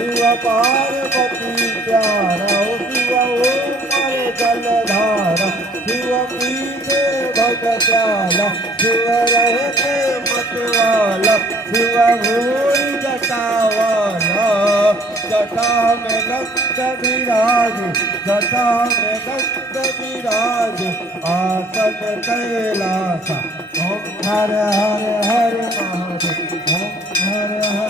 शिव पार्वती प्यारा शिव ओमर जलधारा शिव पीते भग प्याला शिव रहते मतवाला शिव भूरी जटावाला जटा में नक्त विराज जटा में नक्त विराज आसन कैलासा ओम हर हर हर महादेव ओम हर हर